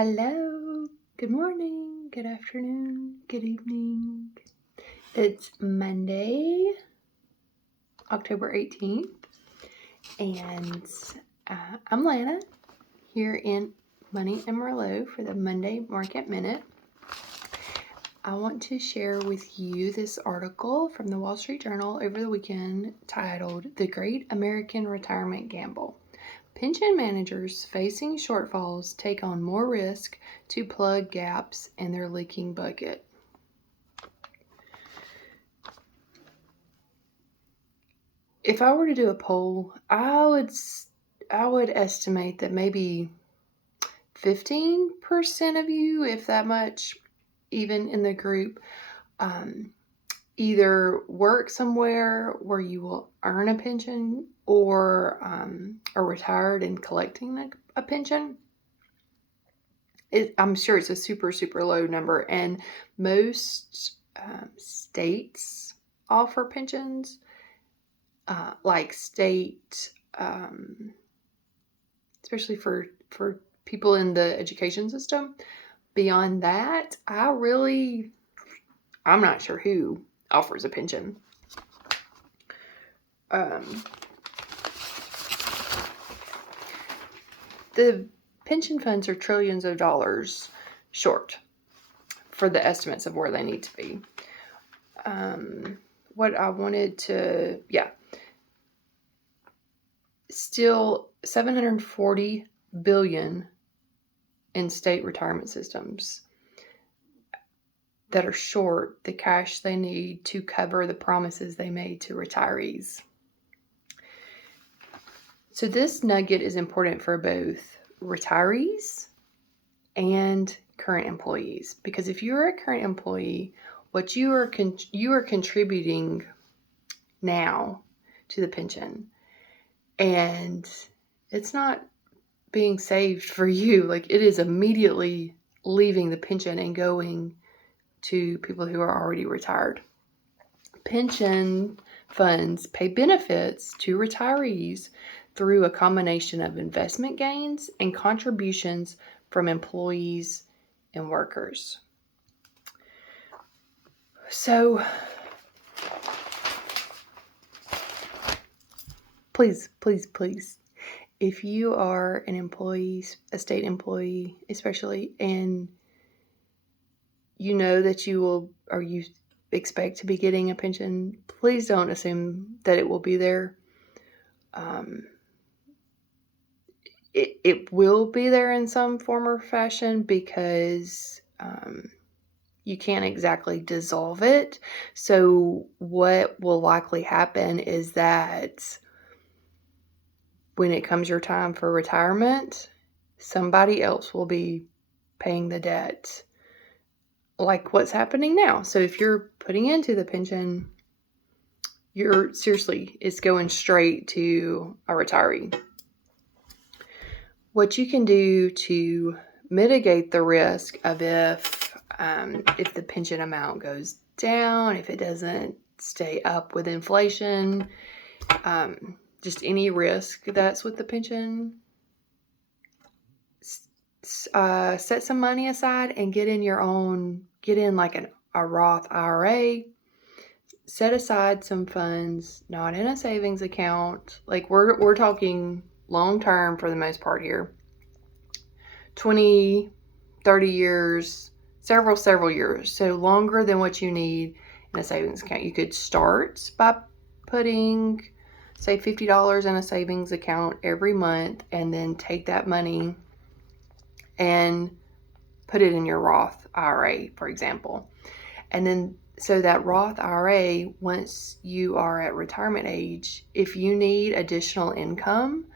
Hello, good morning, good afternoon, good evening. It's Monday, October 18th, and I'm Lana here in Money and Merlot for the Monday Market Minute. I want to share with you this article from the Wall Street Journal over the weekend titled "The Great American Retirement Gamble." Pension managers facing shortfalls take on more risk to plug gaps in their leaking bucket. If I were to do a poll, I would estimate that maybe 15% of you, if that much, even in the group, either work somewhere where you will earn a pension or are retired and collecting a pension. I'm sure it's a super, super low number, and most states offer pensions, like state, especially for people in the education system. Beyond that, I'm not sure who offers a pension. The pension funds are trillions of dollars short for the estimates of where they need to be. Still $740 billion in state retirement systems that are short the cash they need to cover the promises they made to retirees. So this nugget is important for both retirees and current employees, because if you're a current employee, what you are contributing now to the pension, and it's not being saved for you. Like, it is immediately leaving the pension and going to people who are already retired. Pension funds pay benefits to retirees through a combination of investment gains and contributions from employees and workers. So please, if you are an employee, a state employee especially, and you know that you expect to be getting a pension, please don't assume that it will be there. It will be there in some form or fashion, because you can't exactly dissolve it. So what will likely happen is that when it comes your time for retirement, somebody else will be paying the debt, like what's happening now. So if you're putting into the pension, it's going straight to a retiree. What you can do to mitigate the risk of if the pension amount goes down, if it doesn't stay up with inflation, just any risk that's with the pension, set some money aside and get in like a Roth IRA. Set aside some funds, not in a savings account. Like, we're talking long term for the most part here. 20, 30 years, several years. So longer than what you need in a savings account. You could start by putting, say, $50 in a savings account every month, and then take that money and put it in your Roth IRA, for example. And then, so that Roth IRA, once you are at retirement age, if you need additional income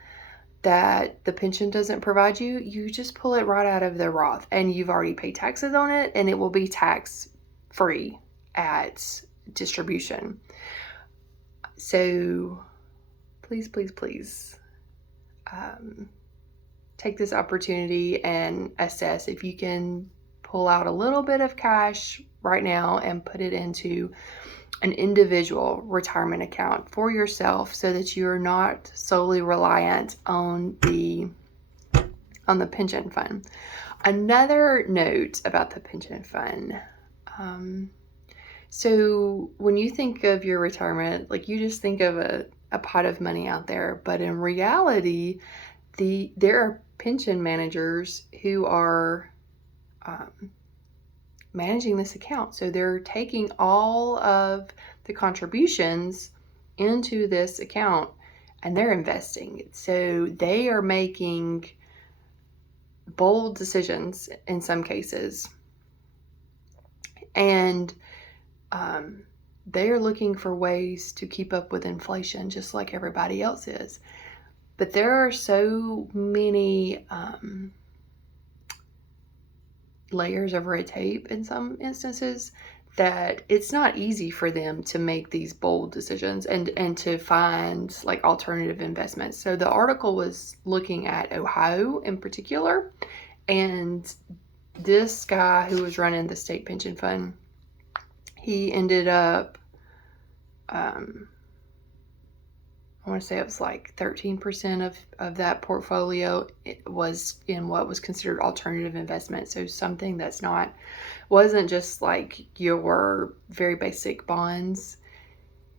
that the pension doesn't provide you, you just pull it right out of the Roth, and you've already paid taxes on it, and it will be tax-free at distribution. So please, take this opportunity and assess if you can pull out a little bit of cash right now and put it into an individual retirement account for yourself, so that you're not solely reliant on the pension fund. Another note about the pension fund. So when you think of your retirement, like you just think of a pot of money out there, but in reality, there are pension managers who are managing this account. So they're taking all of the contributions into this account and they're investing. So they are making bold decisions in some cases. And they are looking for ways to keep up with inflation just like everybody else is. But there are so many layers of red tape in some instances that it's not easy for them to make these bold decisions and to find like alternative investments. So the article was looking at Ohio in particular, and this guy who was running the state pension fund, he ended up I want to say it was like 13% of that portfolio was in what was considered alternative investment. So something that's wasn't just like your very basic bonds.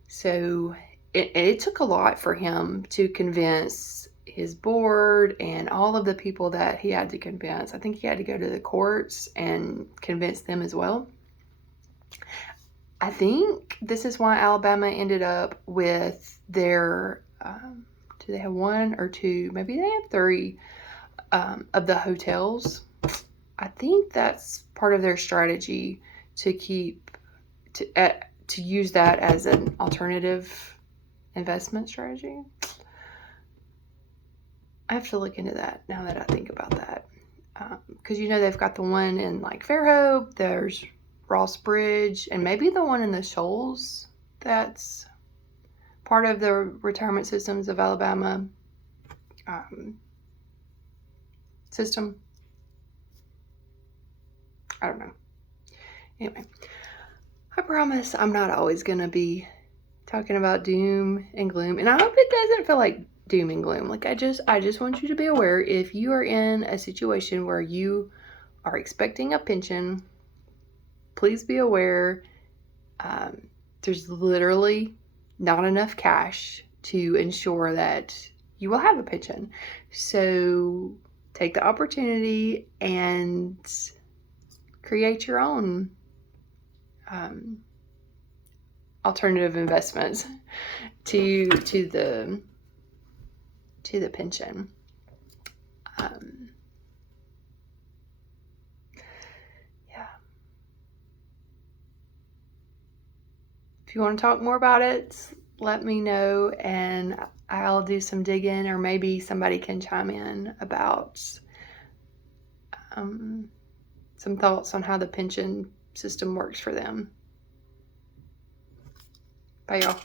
So it took a lot for him to convince his board and all of the people that he had to convince. I think he had to go to the courts and convince them as well. I think this is why Alabama ended up with their, do they have one or two? Maybe they have three of the hotels. I think that's part of their strategy to use that as an alternative investment strategy. I have to look into that now that I think about that. Because they've got the one in like Fairhope, there's Ross Bridge, and maybe the one in the Shoals that's part of the retirement systems of Alabama system. I don't know. Anyway, I promise I'm not always going to be talking about doom and gloom, and I hope it doesn't feel like doom and gloom. Like I just want you to be aware, if you are in a situation where you are expecting a pension, please be aware there's literally not enough cash to ensure that you will have a pension. So take the opportunity and create your own alternative investments to the pension. If you want to talk more about it, let me know and I'll do some digging, or maybe somebody can chime in about some thoughts on how the pension system works for them. Bye, y'all.